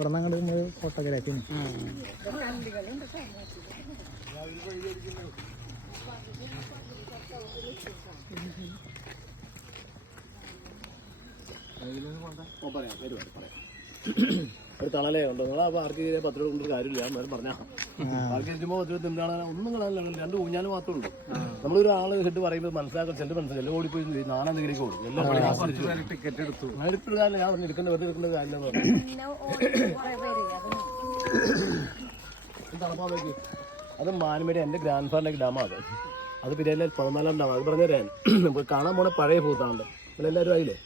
ഇവിടെ നിന്ന് അങ്ങോട്ട് ഫോട്ടോഗ്രാഫി ഒരു തണലേ ഉണ്ടോ നിങ്ങൾ അപ്പോൾ ആർക്ക് 10 രൂപ കൊണ്ടൊരു കാര്യമില്ല എന്നാലും പറഞ്ഞാൽ ആർക്ക് ഇരിക്കുമ്പോൾ 10 രൂപ തിന്നാണ് ഒന്നും കാണാനില്ല 2 ഊഞ്ഞാൽ മാത്രമേ ഉള്ളൂ നമ്മളൊരു ആൾ ഹെഡ് പറയുമ്പോൾ മനസ്സിലാക്കാൻ ചിലർ മനസ്സിലാക്കി എല്ലാം ഓടിപ്പോയി 4 എന്തെങ്കിലും ഓടും എല്ലാം ടിക്കറ്റ് എടുത്തു എടുത്തിട്ട് കാര്യം ഞാൻ പറഞ്ഞു എടുക്കേണ്ട വെറുതെ എടുക്കേണ്ട കാര്യം തണുപ്പാക്കി അത് മാനമേടി എൻ്റെ ഗ്രാൻഡ് ഫാദറിൻ്റെ ഡാമാണ് അത് പിന്നെ 14ാം ഡാം അത് പറഞ്ഞുതരാൻ കാണാൻ പോണ പഴയ പൂത്താണ്ട് എല്ലാവരും ആയില്ലേ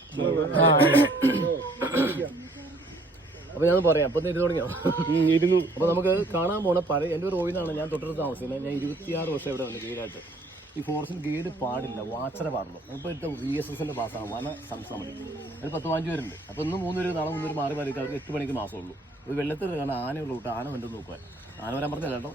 അപ്പൊ ഞാൻ പറയാം അപ്പൊ ഇത് തുടങ്ങിയോ ഇരുന്നു അപ്പൊ നമുക്ക് കാണാൻ പോണ പഴയ എൻ്റെ ഒരു റോയിന്നാണ് ഞാൻ തൊട്ടടുത്ത് താമസിക്കുന്നത് ഞാൻ 26 വർഷം ഇവിടെ വന്നു ഗൈഡായിട്ട് ഈ ഫോറസ്റ്റിൽ ഗൈഡ് പാടില്ല വാച്ചറെ പാടുള്ളൂ ഇപ്പോൾ എടുത്ത VSSന്റെ പാസ്സാണ് വന സംസ്ഥാനം അതിൽ 10-15 പേരുണ്ട് അപ്പൊ ഇന്ന് 3 പേര് നാളെ 3 പേര് മാറി മാറി അവർക്ക് 8 മണിക്ക് മാസമുള്ളൂ ഒരു വെള്ളത്തിൽ കാരണം ആനയുള്ള കൂട്ട് ആന വന്നു നോക്കാൻ ആന വരാൻ പറഞ്ഞല്ല കേട്ടോ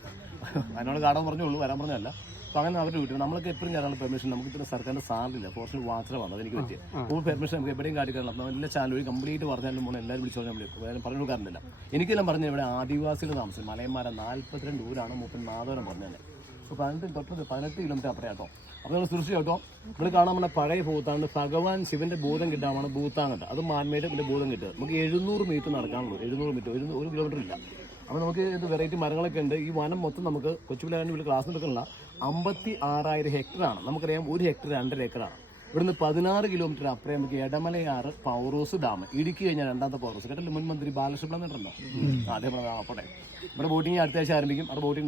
അതിനോട് കാണാൻ പറഞ്ഞുള്ളൂ വരാൻ പറഞ്ഞല്ല അപ്പോൾ അങ്ങനെ അവരുടെ വീട്ടിൽ നമ്മളൊക്കെ എപ്പോഴും കയറാനുള്ള പെർമിഷൻ നമുക്ക് ഇത്ര സർക്കാരിൻ്റെ സാറില്ല ഫോറസ്റ്റിൽ വാച്ചറ വന്നത് അതെനിക്ക് പറ്റിയ ഫുൾ പെർമിഷൻ നമുക്ക് എവിടെയും കാട്ടിക്കാറില്ല അപ്പോൾ എല്ലാ ചാനൽ വഴി കംപ്ലീറ്റ് പറഞ്ഞാലും നമ്മൾ എല്ലാവരും വിളിച്ചോ നമ്മൾ പറഞ്ഞു കൊടുക്കാറില്ല എനിക്കെല്ലാം പറഞ്ഞ ഇവിടെ ആദിവാസികൾ താമസം മലയന്മാരെ 42 ഊരാണ് 34 പറഞ്ഞത് അപ്പോൾ 18 കിലോമീറ്റർ അപ്പുറം കേട്ടോ അപ്പോൾ നമ്മൾ സൃഷ്ടി കേട്ടോ നമ്മൾ കാണാൻ പറഞ്ഞ പഴയ ഭൂത്താണ് ഭഗവാൻ ശിവന്റെ ഭൂതം കിട്ടാമാണ് ഭൂത്താങ്ങട്ട് അത് മാൻമേട് പിന്നെ ഭൂതം കിട്ടുക നമുക്ക് 700 മീറ്റർ നടക്കാനുള്ളൂ 700 മീറ്റർ 1 കിലോമീറ്റർ ഇല്ല അപ്പോൾ നമുക്ക് ഇത് വെറൈറ്റി മരങ്ങളൊക്കെ ഉണ്ട് ഈ വനം മൊത്തം നമുക്ക് കൊച്ചുപിള്ളേരുടെ വീട്ടിൽ ക്ലാസ് എടുക്കുന്നില്ല 56,000 ഹെക്ടറാണ് നമുക്കറിയാം 1 ഹെക്ടർ 2.5 ഏക്കറാണ് ഇവിടുന്ന് 16 കിലോമീറ്റർ അപ്പുറം നമുക്ക് എടമലയാറ് പൗറോസ് ഡാം ഇടുക്കി കഴിഞ്ഞാൽ 2ാമത്തെ പൗറോസ് കേട്ടല്ലോ മുൻ മന്ത്രി ബാലകൃഷ്ണൻ കേട്ടോ അതേപോലെ പോട്ടെ ഇവിടെ ബോട്ടിങ് അടുത്ത ആഴ്ച ആരംഭിക്കും അവിടെ ബോട്ടിംഗ്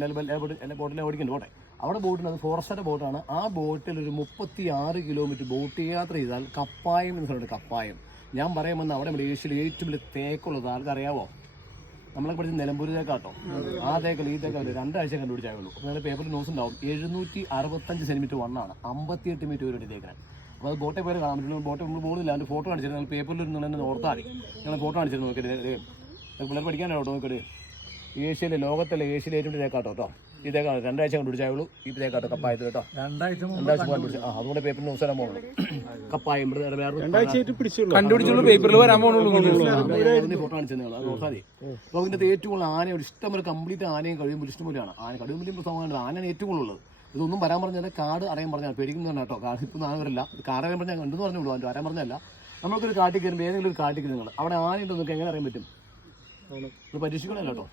എല്ലാ ബോട്ടിലെ ഓടിക്കുന്നുണ്ട് പോട്ടെ അവിടെ ബോട്ടുണ്ട് അത് ഫോറസ്റ്റിൻ്റെ ബോട്ടാണ് ആ ബോട്ടിൽ ഒരു 36 കിലോമീറ്റർ ബോട്ട് യാത്ര ചെയ്താൽ കപ്പായം എന്ന് പറയുന്നത് കപ്പായം ഞാൻ പറയാമെന്ന് അവിടെ ഏഷ്യയിൽ ഏറ്റവും വലിയ തേക്കുള്ളത് ആൾക്കറിയാവോ നമ്മളെ പഠിച്ച നിലമ്പൂർ തേക്കാട്ടോ ആ തേക്കല്ല ഈ തേക്കല്ല 2 ആഴ്ച കണ്ടുപിടിച്ചായുള്ളൂ അപ്പോൾ നിങ്ങൾ പേപ്പറിൽ ന്യൂസ് ഉണ്ടാവും 765 സെന്റിമീറ്റർ വണ്ണാണ് 58 മീറ്റർ ഒരു തേക്കാൻ അപ്പോൾ അത് ബോട്ടെ പേര് കാണാൻ പറ്റുള്ളൂ ബോട്ട് നമ്മൾ ബോർഡില്ല അതിൻ്റെ ഫോട്ടോ കാണിച്ചിരുന്നു നിങ്ങൾ പേപ്പറിൽ തന്നെ ഓർത്താൽ മതി നിങ്ങൾ ഫോട്ടോ കാണിച്ചിരുന്നു നോക്കിയിട്ട് പിള്ളേർ പഠിക്കാനാട്ടോ നോക്കിയിട്ട് ഏഷ്യയിലെ ലോകത്തിലെ ഏഷ്യയിലെ ഏറ്റവും വലിയ തേക്കാട്ടോ കേട്ടോ ഈ തേക്കാണ് 2 ആഴ്ച കണ്ടുപിടിച്ചായുള്ളൂ ഈ തേക്കാട്ടോ കപ്പായത് കേട്ടോ 2 ആഴ്ച കണ്ടുപിടിച്ചു അതുകൊണ്ട് പേപ്പറിൽ ന്യൂസ് വരാൻ പോകുള്ളൂ കപ്പായം കണ്ടുപിടിച്ചുള്ളൂ പേപ്പറിൽ വരാൻ പോകുള്ളൂ ഫോട്ടോ കാണിച്ചത് നിങ്ങൾ അത് നോക്കാതെ അപ്പോൾ അതിൻ്റെ ഏറ്റവും കൂടുതൽ ആനയോട് ഇഷ്ടംപോലെ കംപ്ലീറ്റ് ആനയും കഴിയുമ്പോൾ ഇഷ്ടംപോലെയാണ് ആന കഴിയുമ്പോഴേക്കും പ്രസവമാണ് ആനയാണ് ഏറ്റവും കൂടുതൽ ഉള്ളത് ഇതൊന്നും വരാൻ പറഞ്ഞാൽ കാട് അറിയാൻ പറഞ്ഞാൽ പേടിക്കുന്നതാണ് കേട്ടോ കാട് ഇപ്പം ആന വരില്ല കാട് അറിയാൻ പറഞ്ഞാൽ ഉണ്ടെന്ന് പറഞ്ഞുള്ളൂ അതിൻ്റെ വരാൻ പറഞ്ഞല്ല നമുക്കൊരു കാട്ടിൽ കയറുമ്പോൾ ഏതെങ്കിലും ഒരു കാട്ടിൽ നിങ്ങൾ അവിടെ ആനയുണ്ടോ നിങ്ങൾക്ക് എങ്ങനെ അറിയാൻ പറ്റും പരീക്ഷിക്കണല്ലോ കേട്ടോ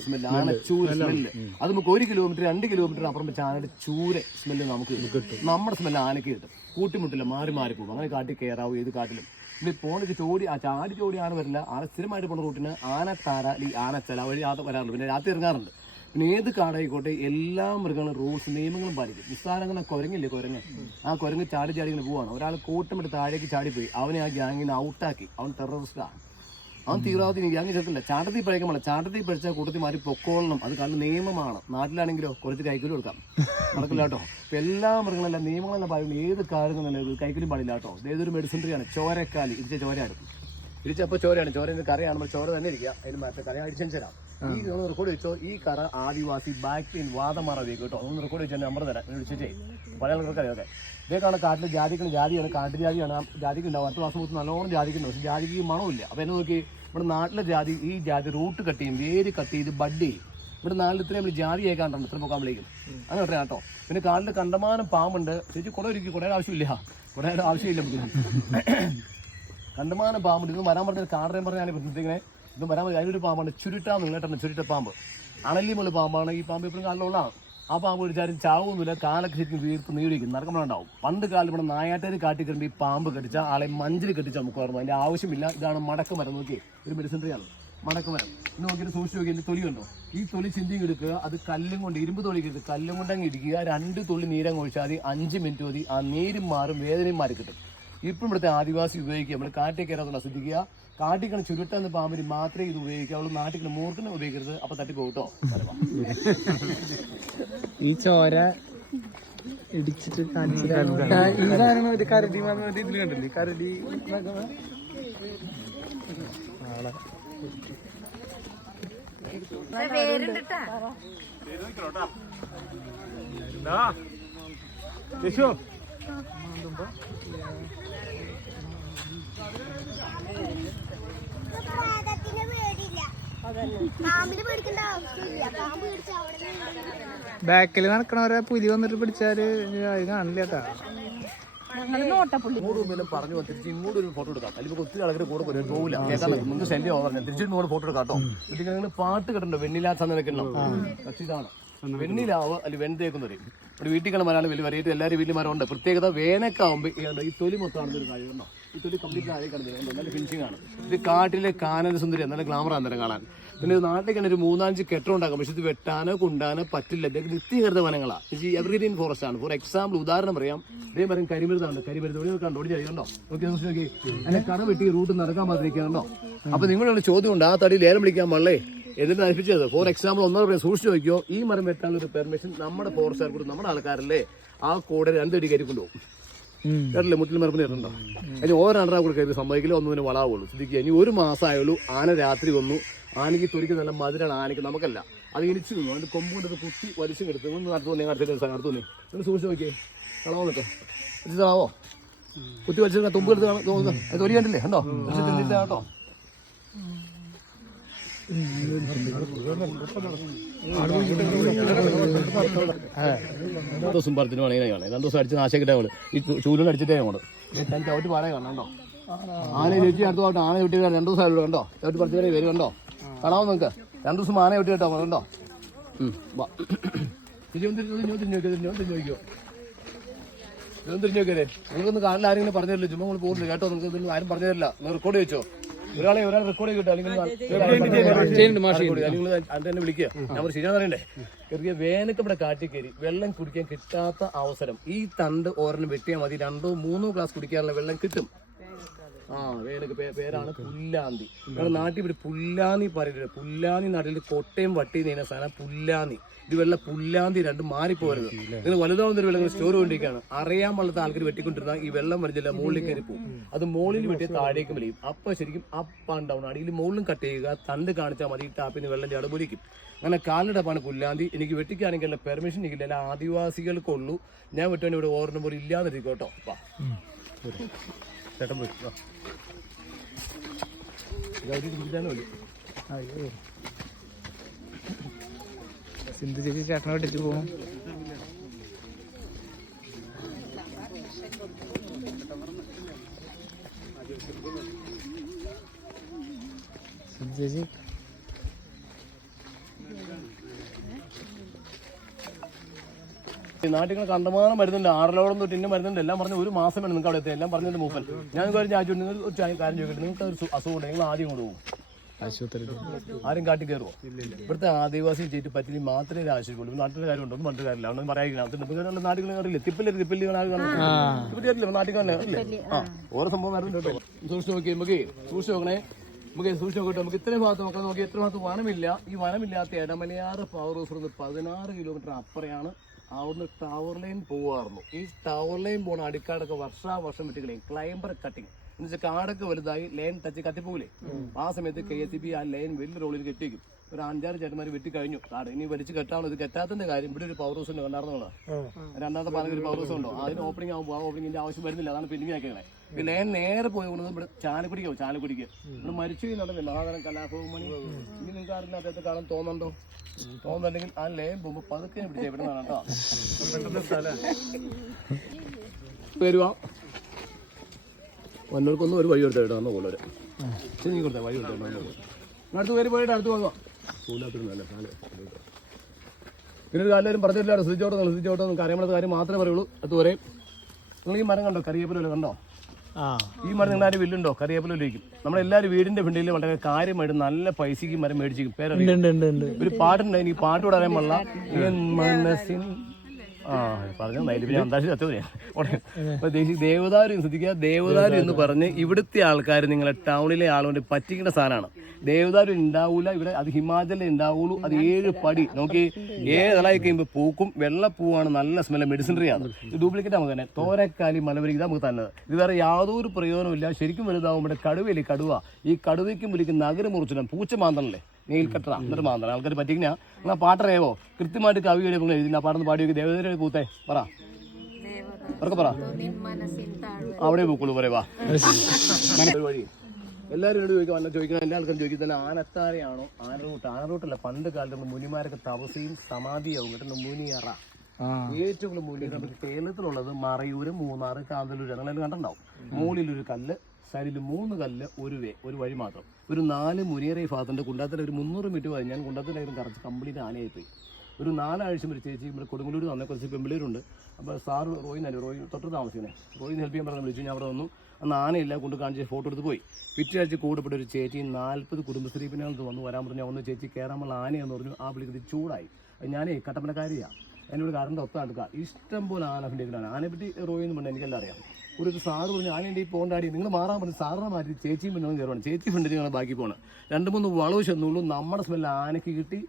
സ്മെല്ല് ആനച്ചൂര് സ്മെല്ല് അത് നമുക്ക് 1 കിലോമീറ്റർ 2 കിലോമീറ്റർ അപ്പുറം വെച്ച് ആനയുടെ ചൂര് സ്മെല്ല് നമുക്ക് കിട്ടും നമ്മുടെ സ്മെല്ല് ആനയ്ക്ക് കിട്ടും കൂട്ടിമുട്ടില്ല മാറി മാറി പോകും അങ്ങനെ കാട്ടിൽ കയറാവും ഏത് കാട്ടിലും ഇത് പോണിച്ച് ചോടി ചാടി ചോടി ആന വരില്ല ആന സ്ഥിരമായിട്ട് പോകുന്ന റൂട്ടിന് ആനത്താര ഈ ആനച്ചല വഴി യാത്ര വരാറുണ്ട് പിന്നെ രാത്രി ഇറങ്ങാറുണ്ട് പിന്നെ ഏത് കാടായിക്കോട്ടെ എല്ലാ മൃഗങ്ങളും റൂൾസ് നിയമങ്ങളും പാലിക്കും നിസ്സാരങ്ങനെ കുരങ്ങില്ലേ കുരങ്ങ് ആ കുരങ്ങ് ചാടി ഇങ്ങനെ പോവാണ് ഒരാൾ കൂട്ടമിട്ട് താഴേക്ക് ചാടിപ്പോയി അവനെ ആ ഗ്യാങ്ങിൽ നിന്ന് ഔട്ടാക്കി അവൻ ടെററിസ്റ്റാണ് അവൻ തീവ്രവാദി ഗ്യാങ് ചേർത്തില്ല ചാട്ടത്തിൽ പഴയ്ക്കുമ്പോൾ ചാട്ടത്തിൽ പഴിച്ചാൽ കൂട്ടത്തിൽ മാറി പൊക്കോളണം അത് കാരണം നിയമമാണ് നാട്ടിലാണെങ്കിലോ കുറച്ച് കൈക്കൂലി കൊടുക്കാം നടക്കില്ല കേട്ടോ ഇപ്പം എല്ലാ മൃഗങ്ങളെല്ലാം നിയമങ്ങളെല്ലാം പാലിക്കും ഏത് കാര്യം കൈക്കൂലിയും പാടില്ല കേട്ടോ ഏതൊരു മെഡിസിൻട്രിയാണ് ചോരക്കാലി ഇടിച്ച ചോരയാണ് ഇടിച്ചപ്പോൾ ചോരയാണ് ചോരൻ്റെ കറയാണ് ചോര തന്നെ ഇരിക്കുക അതിന് മാറ്റം കറ അടിച്ചു തരാം ഈ ഒന്ന് റെക്കോർഡ് വെച്ചോ ഈ കറ ആദിവാസി ബാക്ക് പെയിൻ വാദമാറ ഉപയോഗിക്കും കേട്ടോ ഒന്ന് റെക്കോർഡ് വെച്ചാൽ നമ്പർ തരാം വിളിച്ചിട്ടേ പല ആൾക്കാർക്ക് അറിയാം ഇതേക്കാണ് കാട്ടിൽ ജാതിയാണ് കാട്ടുജാതിയാണ് ആ ജാതിക്ക് ഉണ്ടാവും അടുത്ത മാസം മൊത്തം നല്ലോണം ജാതിക്കുണ്ടാവും പക്ഷേ ജാതിക്ക് മണമില്ല അപ്പോൾ എന്നെ നോക്കി ഇവിടെ നാട്ടിലെ ജാതി ഈ ജാതി റൂട്ട് കട്ട് ചെയ്യും വേര് കട്ട് ചെയ്ത് ബഡ് ചെയ്യും ഇവിടെ നാട്ടിൽ ഇത്രയും നമ്മൾ ജാതി കേൾക്കാറുണ്ട് ഇത്ര പോകാമ്പോഴേക്കും അങ്ങനെ പറയാം കേട്ടോ പിന്നെ കാട്ടിൽ കണ്ടമാനം പാമ്പുണ്ട് ചേച്ചി കുടയുടെ ആവശ്യമില്ല കുടയുടെ ആവശ്യമില്ല കണ്ടമാനം പാമ്പുണ്ട് ഇതൊന്നും വരാൻ പറഞ്ഞാൽ കാടറേം പറഞ്ഞാൽ ഇങ്ങനെ ഇതും വരാൻ അതിനൊരു പാമ്പാണ് ചുരുട്ടാന്ന് കേട്ടോ ചുരുട്ട പാമ്പ് അണലിമുള്ള പാമ്പാണ് ഈ പാമ്പ് എപ്പോഴും കാലിലുള്ളതാണ് ആ പാമ്പ് പിടിച്ചാലും ചാവുന്നില്ല കാലൊക്കെ ശരിക്കും വീർത്ത് നീടിക്കും നടക്കുമ്പോഴുണ്ടാവും പണ്ട് കാലം ഇവിടെ നായാട്ടേര് കാട്ടിക്കിടമ്പ് ഈ പാമ്പ് കടിച്ചാൽ ആളെ മഞ്ചിൽ കെട്ടിച്ചാൽ നമുക്ക് ഓർമ്മ അതിൻ്റെ ആവശ്യമില്ല ഇതാണ് മടക്കുമരം നോക്കിയേ ഒരു മെഡിസിൻട്രിയാണ് മടക്കുമരം ഇന്ന് നോക്കിയിട്ട് സൂക്ഷിച്ച് നോക്കി എൻ്റെ തൊലി ഉണ്ടോ ഈ തൊലി ചിന്തി എടുക്കുക അത് കല്ലും കൊണ്ട് ഇരുമ്പ് തൊലി എടുത്ത് കല്ലും കൊണ്ടങ്ങ് ഇടിക്കുക 2 തുള്ളി നീരങ്ങ് ഒഴിച്ചാൽ മതി 5 മിനിറ്റ് മതി ആ നീരും മാറും വേദനയും മാറി കിട്ടും ഇപ്പം ഇവിടുത്തെ ആദിവാസി ഉപയോഗിക്കുക നമ്മൾ കാട്ടിൽ കയറാത്തുള്ള ശ്രദ്ധിക്കുക കാട്ടിക്കണ ചുരുട്ടെന്ന പാമ്പിന് മാത്രമേ ഇത് ഉപയോഗിക്കാവുള്ളൂ നാട്ടിൽ മൂർക്കിനെ ഉപയോഗിക്കരുത് അപ്പൊ തട്ടിപ്പോട്ടോ ഈ ചോര ഇടിച്ചിട്ട് കാണിച്ചു കരടി ഇതിൽ കണ്ടില്ലേ കരടി ബാക്കിൽ നടക്കണവരെ പുലി വന്നിട്ട് പിടിച്ചാല് അത് കാണില്ല കേട്ടാ. പറഞ്ഞു തിരിച്ച് ഇങ്ങോട്ട് ഒരു ഫോട്ടോ എടുക്കാം. അല്ലെങ്കിൽ ഒത്തിരി ആൾക്കാർ കൂടെ പോകില്ല കേൾക്കാൻ നിങ്ങൾക്ക് ശല്യം പറഞ്ഞു തിരിച്ചു ഇങ്ങോട്ട് ഫോട്ടോ എടുക്കാം കേട്ടോ. വീട്ടിൽ നിങ്ങൾ പാട്ട് കേട്ടോ വെണ്ണിലാ തന്നൊക്കെയുണ്ടോ ഇതാണ് വെണ്ണിലാവ് അല്ലെങ്കിൽ വെന്തേക്കെന്ന് പറയും. ഇവിടെ വീട്ടിൽ കാണാൻ മലയാളം വലിയ വരയിട്ട് എല്ലാവരും വീട്ടിൽ മരമുണ്ട്. പ്രത്യേകത വേനക്കാവുമ്പോൾ ഈ തൊലി മൊത്തമാണെന്നൊരു കാര്യമുണ്ടോ. ഈ തൊലി കംപ്ലീറ്റ് ആയി കിടന്നില്ല നല്ല ഫിനിഷിംഗ് ആണ്. ഇത് കാട്ടിലെ കാനന സുന്ദരി നല്ല ഗ്ലാമർ അന്നേരം കാണാൻ. പിന്നെ ഇത് നാട്ടിൽ തന്നെ ഒരു 3-5 കെട്ടം ഉണ്ടാക്കാം. പക്ഷെ ഇത് വെട്ടാനോ കൊണ്ടാനോ പറ്റില്ല. ഇതൊക്കെ നിത്യഹരിത വനങ്ങളാണ്. ഇത് എവറിഗ്രീൻ ഫോറസ്റ്റ് ആണ്. ഫോർ എക്സാമ്പിൾ ഉദാഹരണം പറയാം. ഇതേ പറയും കരിമരുതാണ്. കരിമരുന്ന് കണ്ടോ ഓടി കഴിയുണ്ടോ നോക്കി നോക്കി അതിനെ കട വെട്ടി റൂട്ട് നടക്കാൻ മാതിരിക്കുന്നുണ്ടോ. അപ്പൊ നിങ്ങളുടെ ചോദ്യമുണ്ട് ആ തടി ലേലം വിളിക്കാൻ പാടില്ലേ എന്നിട്ട് നശിപ്പിച്ചത്. ഫോർ എക്സാമ്പിൾ ഒന്നോ പറയാം സൂക്ഷിച്ചു നോക്കിയോ. ഈ മരം വെട്ടാനൊരു പെർമിഷൻ നമ്മുടെ ഫോറസ്റ്റുകാർ കൂടെ നമ്മുടെ ആൾക്കാരല്ലേ ആ കൂടെ 2 അടി കയറി കൊണ്ടുപോകും. കേട്ടില്ലേ മുട്ടിൽ മരപ്പിന് കേട്ടിട്ടുണ്ടോ. അതിന് ഓരോരണ്ടാ കൂടെ കയറി സംഭവിക്കില്ല ഒന്നിന് വളാവുള്ളൂ. ശ്രദ്ധിക്കുക. ഇനി 1 മാസമായുള്ളൂ ആന രാത്രി വന്നു. ആനയ്ക്ക് തൊലിക്ക് നല്ല മധുരമാണ്. ആനയ്ക്ക് നമുക്കല്ല. അത് ഇനിച്ചു നിന്നു അതിന്റെ കൊമ്പ് കൊണ്ട് കുത്തി വലിച്ചും എടുത്ത് നടത്തുന്നേ സൂക്ഷിച്ച് നോക്കിയേ കളവോ നിൽക്കാം കളവോ കുത്തി വലിച്ചു തുമ്പ് എടുത്ത് തോന്നുക. അത് തൊലി കണ്ടില്ലേ കണ്ടോ കേട്ടോ. ദിവസം പറത്തിന് വേണമെങ്കിൽ കാണാം. 2 ദിവസം അടിച്ച് നാശക്കിട്ടേ കൊണ്ട് ഈ ചൂലിന് അടിച്ചിട്ടേ അങ്ങോട്ട് ചവിട്ടി പാടേ കാണാം കണ്ടോ. ആന ചേച്ചി അടുത്ത പാട്ട് ആന ചവിട്ടി 2 ദിവസം ആയിട്ട് കണ്ടോ ചവിട്ടി പറിച്ച് വരെ വരും കണ്ടോ. കാണാമോ നിങ്ങൾക്ക് 2 ദിവസം ആന ചവിട്ടി കേട്ടോ കണ്ടോ. തിരിഞ്ഞു നോക്കിയേ നിങ്ങൾക്കൊന്ന് കാലിൽ ആരെങ്കിലും പറഞ്ഞു തരില്ല. ചുമ്മാ നിങ്ങൾ പോകുന്നില്ല കേട്ടോ. നിങ്ങൾക്ക് ആരും പറഞ്ഞു തരില്ല. നിങ്ങൾ റെക്കോർഡ് വെച്ചോ. ഒരാൾ റെക്കോർഡ് കിട്ടും അല്ലെങ്കിൽ അത് തന്നെ വിളിക്കുക. ഞാൻ ശരിയാന്ന് പറയണ്ടേ. ചെറിയ വേനൊക്കെ ഇവിടെ കാട്ടി കയറി വെള്ളം കുടിക്കാൻ കിട്ടാത്ത അവസരം ഈ തണ്ട് ഓരോ വെട്ടിയാൽ മതി 2-3 ഗ്ലാസ് കുടിക്കാനുള്ള വെള്ളം കിട്ടും. വേനൊക്കെ പേരാണ് പുല്ലാന്തി. നമ്മുടെ നാട്ടിൽ ഇവിടെ പുല്ലാന്തി പറയുന്നത്. പുല്ലാന്തി നാട്ടിൽ കൊട്ടയും വട്ടി ചെയ്യുന്ന സാധനം പുല്ലാന്തി. ഇത് വെള്ള പുല്ലാന്തി 2 മാറിപ്പോരുത്. നിങ്ങൾ വലുതാവുന്നൊരു വെള്ളം സ്റ്റോർ കൊണ്ടിരിക്കുകയാണ്. അറിയാൻ പാടില്ലാത്ത ആൾക്കാർ വെട്ടിക്കൊണ്ടിരുന്ന ഈ വെള്ളം വരുന്നില്ല മുകളിൽ കയറി പോകും. അത് മുകളിൽ വെട്ടി താഴേക്ക് വലിയും. അപ്പൊ ശരിക്കും അപ്പ് ആൻഡ് ഡൗൺ ആണ്. ഇതിൽ മുകളിലും കട്ട് ചെയ്യുക. തണ്ട് കാണിച്ചാൽ മതി. ടാപ്പിൽ നിന്ന് വെള്ളം ചടപൊലിക്കും. അങ്ങനെ കാലിടപ്പാണ് പുല്ലാന്തി. എനിക്ക് വെട്ടിക്കാണെങ്കിൽ പെർമിഷൻ ഇല്ല. അല്ല ആദിവാസികൾക്കുള്ളൂ. ഞാൻ വെട്ടുവാൻ ഇവിടെ ഓർമ്മ പോലെ ഇല്ലാന്നിരിക്കും കേട്ടോ. ചേട്ടൻ പോയി സിന്ധു ചേച്ചി ചേട്ടനെ വെട്ടിച്ച് പോകും. സിന്ധു ചേച്ചി നാട്ടിൽ കണ്ടമാനം മരുന്നുണ്ട്. 6 തൊട്ട് ഇന്ന മരുന്നുണ്ട്. എല്ലാം പറഞ്ഞ് 1 മാസം വേണം നിങ്ങൾക്ക് അവിടെ എത്തി. എല്ലാം പറഞ്ഞിട്ട് മൂപ്പൻ ഞാൻ കാര്യം ചോദിച്ചിട്ട് നിങ്ങൾ ഒരു കാര്യം ചോദിക്കട്ടെ. നിങ്ങൾക്ക് ഒരു അസുഖം ഉണ്ട് നിങ്ങൾ ആദ്യം കൊണ്ട് പോകും ആശുപത്രി ആരും കാട്ടി കയറുമോ. ഇവിടുത്തെ ആദിവാസി ചെയ്തിട്ട് പറ്റില്ല മാത്രമേ നാട്ടിലെ നാട്ടിലെ കാര്യം ഉണ്ടോ പറഞ്ഞിട്ട് കാര്യമില്ല. ഒന്നും പറയാനില്ല. നാട്ടിൽ അറിയില്ല. തിപ്പല്ല് നാട്ടിൽ അറിയില്ലേ. ഓരോ സംഭവം വരുന്നുണ്ട് കേട്ടോ. സൂക്ഷിച്ച് നോക്കി നമുക്ക് സൂക്ഷിച്ച് നോക്കണേ. നമുക്ക് സൂക്ഷിച്ച് നോക്കട്ടെ. നമുക്ക് ഇത്രയും ഭാഗത്ത് നോക്കാൻ നോക്കി എത്ര ഭാഗത്ത് വനമില്ല. ഈ വനമില്ലാത്ത ഇടമലയാറ് പവർ ഹൗസ് 16 കിലോമീറ്റർ അപ്പുറയാണ്. അവിടുന്ന് ടവർ ലൈൻ പോവാറുള്ളൂ. ഈ ടവർ ലൈൻ പോണ അടിക്കാടൊക്കെ വർഷം വിട്ടുകളെയും ക്ലൈംബർ കട്ടിങ് എന്ന് വെച്ചാൽ കാടൊക്കെ വലുതായി ലൈൻ ടച്ച് കത്തിപ്പോകില്ലേ. ആ സമയത്ത് KSB ആ ലൈൻ വലിയ റോളിൽ കെട്ടിക്കും. ഒരു 5-6 ചേട്ടന്മാർ വെട്ടി കഴിഞ്ഞു. കാട് ഇനി വലിച്ച് കെട്ടാണോ. ഇത് കെട്ടാത്തതിന്റെ കാര്യം ഇവിടെ ഒരു പവർ ഹൗസ് ഉണ്ട് കണ്ടാർന്നുള്ള 2ാമത്തെ പാലം ഒരു പവർ ഹൗസ് ഉണ്ടോ. അതിന് ഓപ്പണിംഗ് ആകുമ്പോൾ ആ ഓപ്പണിംഗിന്റെ ആവശ്യം വരുന്നില്ല. അതാണ് ഫില്ലിംഗ് ആക്കിയത്. ഈ ലൈൻ നേരെ പോയി കൊണ്ടത് ഇവിടെ ചാലക്കുടിക്ക് ഇവിടെ മരിച്ചു നടന്നില്ല. ആധാരം കലാഭവമണി ഇനി നിങ്ങൾക്ക് ആരും അദ്ദേഹത്തെ കാണാൻ തോന്നുന്നുണ്ടോ. തോന്നുന്നുണ്ടെങ്കിൽ ആ ലൈൻ പോകുമ്പോൾ പതുക്കെ പിടിച്ച എവിടെ നിന്നാണ് കേട്ടോ. വരുവാ വന്നവർക്കൊന്നും ഒരു വഴി എടുത്താൽ വന്ന പോലെ നീ കൊടുത്ത വഴി എടുത്താൽ അടുത്ത് പേര് പോയിട്ട് അടുത്ത് പോകുക. സ്കൂളിനകത്തിരുന്നല്ല പിന്നെ ഒരു കാര്യം പറഞ്ഞില്ല. ശ്രദ്ധിച്ചോട്ടോ നിങ്ങൾക്ക് അറിയാനുള്ള കാര്യം മാത്രമേ പറയുള്ളൂ. അതുവരെ നിങ്ങൾ ഈ മരം കണ്ടോ കറിവേപ്പില കണ്ടോ. ഈ മരം നിങ്ങളാരും വില്ലുണ്ടോ കറിവേപ്പില ഉപയോഗിക്കും. നമ്മളെല്ലാവരും വീടിന്റെ ഫ്രണ്ടിൽ വളരെ കാര്യമായിട്ട് നല്ല പൈസക്ക് മരം മേടിച്ചിരിക്കും. പേരറിയാം ഒരു പാട്ടുണ്ട്. എനിക്ക് പാട്ടോട് അറിയാൻ പാടില്ല. പറഞ്ഞ ദേവദാരു ശ്രദ്ധിക്കുക. ദേവദാരു എന്ന് പറഞ്ഞ് ഇവിടുത്തെ ആൾക്കാർ നിങ്ങളെ ടൗണിലെ ആളുകൊണ്ട് പറ്റിക്കേണ്ട സാധനമാണ്. ദേവദാരു ഉണ്ടാവൂല ഇവിടെ. അത് ഹിമാചലിൽ ഉണ്ടാവുള്ളൂ. അത് 7 പടി നോക്കി 7 ഇളായി കഴിയുമ്പോൾ പൂക്കും. വെള്ളപ്പൂവാണ്. നല്ല സ്മെല്ല്. മെഡിസിനറി ആണ്. ഇത് ഡ്യൂപ്ലിക്കേറ്റ് നമുക്ക് തന്നെ. തോരക്കാലി മലവരി ഇതാ നമുക്ക് തന്നത്. ഇത് വേറെ യാതൊരു പ്രയോജനമില്ല. ശരിക്കും വലുതാവും. ഇവിടെ കടുവയില്ലേ കടുവ. ഈ കടുവയ്ക്കും വിളിക്കും നഗരം മുറിച്ചിടാം. പൂച്ച മാന്തണല്ലേ നെയിൽ കട്ടറ എന്നിട്ട് മാന്തണം. ആൾക്കാർ പറ്റിക്കുന്ന നിങ്ങൾ പാട്ടറിയാവോ കൃത്യമായിട്ട് കവി എഴുതി ആ പാടുന്ന പാടി വെക്കും. ദേവദാരു പൂത്തേ പറ ഉറക്കെ പറ. അവിടെ പൂക്കുള്ളൂ പറയാ വഴി എല്ലാവരും എന്നോട് ചോദിക്കും അന്ന ചോദിക്കണം, എല്ലാ ആൾക്കാരും ചോദിക്കും തന്നെ ആനത്താരയാണോ ആനറൂട്ടല്ല. പണ്ട് കാലത്ത് നമ്മൾ മുനിമാരൊക്കെ തപസ്സയും സമാധിയാവും കേട്ടോ. മുനിയറ ഏറ്റവും കൂടുതൽ മുനി നമുക്ക് കേരളത്തിലുള്ളത് മറയൂര്, മൂന്നാറ്, കാന്തല്ലൂര് അങ്ങനെ കണ്ടുണ്ടാവും. മുകളിലൊരു കല്ല്, സൈഡിൽ 3 കല്ല്, ഒരു വഴി മാത്രം. ഒരു 4 മുനിയറ ഈ ഭാഗത്തുണ്ട്. കുണ്ടാത്തിൽ ഒരു 300 മീറ്റർ പോയി ഞാൻ കുണ്ടാത്തിലായിരുന്നു കറച്ച് കംപ്ലീറ്റ് ആനയായിപ്പോയി. ഒരു 4 ആഴ്ച ഒരു ചേച്ചി ഇവിടെ കൊടുങ്ങല്ലൂർ വന്ന കുറച്ച് പെമ്പിളേരുണ്ട്. അപ്പോൾ സാറ് റോയി തൊട്ട് താമസിക്കുന്നത് റോയിന്ന് ഹെൽപ്പ് ചെയ്യാൻ പറഞ്ഞ് വിളിച്ചു. ഞാൻ അവിടെ വന്നു. അന്ന് ആനയില്ല, കൊണ്ട് കാണിച്ച് ഫോട്ടോ എടുത്ത് പോയി. പിറ്റാഴ്ച കൂടപ്പെട്ട ഒരു ചേച്ചി 40 കുടുംബശ്രീ പിന്നാലത്ത് വരാൻ പറഞ്ഞു. ഒന്ന് ചേച്ചി കയറാമുള്ള ആനയെന്ന് പറഞ്ഞു. ആ വിളിക്കുന്നത് ചൂടായി. ഞാനേ കട്ടപ്പനക്കാരിയാണ്, എന്നോട് കാറിൻ്റെ ഒത്താടുക്കുക. ഇഷ്ടം പോലെ ആന ഫിൻ്റെയാണ്. ആനയെപ്പറ്റി റോയിന്ന് പറഞ്ഞാൽ എനിക്കെല്ലാം അറിയാം. ഒരു സാറ് പറഞ്ഞു ആനേൻ്റെ ഈ പോണ്ടാടി നിങ്ങൾ മാറാൻ പറഞ്ഞു. സാറിനെ മാറ്റി ചേച്ചിയും പിന്നോന്ന് കയറുവാണ്. ചേച്ചി ഫിണ്ടിന് ഞങ്ങൾ ബാക്കി പോകണം. 2-3 വളവ് ചെന്നുള്ളൂ. നമ്മുടെ സ്മെല്ല് ആനയ്ക്ക് കിട്ടി.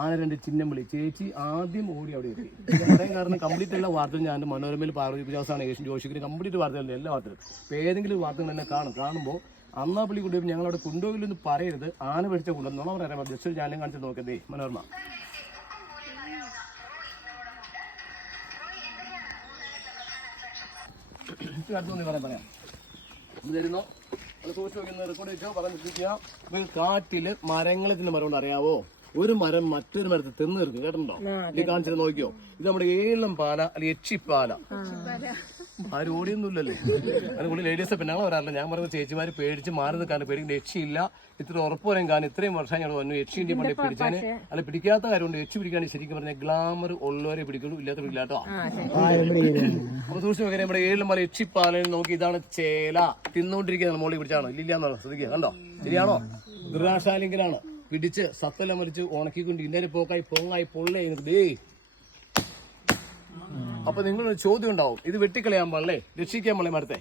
ആന 2 ചിഹ്നം വിളി. ചേച്ചി ആദ്യം ഓടി അവിടെ എത്തി. പറയാൻ കാരണം കംപ്ലീറ്റ് എല്ലാ വാർത്തകളും ഞാൻ മനോരമയിൽ പാർവതി വിജാസാണ്, ഏഷ്യൻ ജോഷിക്ക് കംപ്ലീറ്റ് വാർത്തകളുണ്ട്, എല്ലാ വാർത്തകളും. ഇപ്പോൾ ഏതെങ്കിലും വാർത്തകൾ എന്നെ കാണുമ്പോൾ അന്നാപ്പള്ളി കൊണ്ടുപോയി ഞങ്ങളവിടെ കൊണ്ടുപോയില്ലെന്ന് പറയരുത്. ആന പിടിച്ച കൊണ്ടുവന്നോളാം പറയാം. ജസ്റ്റ് ചാനലും കാണിച്ച് നോക്കണ്ടേ മനോരമ. പറയാം തരുന്നോ സൂക്ഷിച്ച് നോക്കുന്ന റെക്കോർഡ് വെച്ചോ പറഞ്ഞിരിക്കുക. കാട്ടില് മരങ്ങളത്തിന്റെ മരം കൊണ്ട് അറിയാവോ? ഒരു മരം മറ്റൊരു മരത്തിൽ തിന്നു തീർക്കും. കേട്ടിട്ടുണ്ടോ? ഇത് കാണിച്ചിട്ട് നോക്കിയോ? ഇത് നമ്മുടെ ഏലം പാല അല്ലെങ്കിൽ എച്ചിപ്പാല. ആരും ഓടിയൊന്നുമില്ലല്ലോ. അതിനുള്ളിൽ ലേഡീസ് പിന്നാളെ വരാറില്ല. ഞാൻ പറഞ്ഞ ചേച്ചിമാര് പേടിച്ച് മാറി നിൽക്കാൻ പേടിക്കുന്ന എച്ചിയില്ല. ഇത്ര ഉറപ്പ് പറയാൻ കാരണം ഇത്രയും വർഷം ഞങ്ങൾ വന്നു. എച്ചിന്റെ പണ്ടി പിടിച്ചാൽ അല്ല പിടിക്കാത്ത കാര്യമുണ്ട്. എച്ചി പിടിക്കുകയാണെങ്കിൽ ശരിക്കും പറഞ്ഞാൽ ഗ്ലാമർ ഉള്ളവരെ പിടിക്കുള്ളൂ, ഇല്ലാത്ത പിടിക്കില്ലാട്ടോ. അപ്പൊ സൂക്ഷിച്ച് നോക്കിയാൽ നമ്മുടെ ഏഴിലും പോലെ എച്ചിപ്പാലയിൽ നോക്കി ഇതാണ് ചേല തിന്നുകൊണ്ടിരിക്കുന്നത്. മോളിൽ പിടിച്ചാണോ ഇല്ലാന്ന് ശ്രദ്ധിക്കുക. കണ്ടോ? ശരിയാണോ? ദുരാശാലിംഗിലാണ് പിടിച്ച് സത്തെല്ലാം വലിച്ച് ഉണക്കിക്കൊണ്ട് ഇന്നലെ പൊങ്ങായി പൊള്ളേ. അപ്പൊ നിങ്ങളൊരു ചോദ്യം ഉണ്ടാവും, ഇത് വെട്ടിക്കളയാൻ പാടില്ലേ, രക്ഷിക്കാൻ പാടില്ലേ മരത്തെ?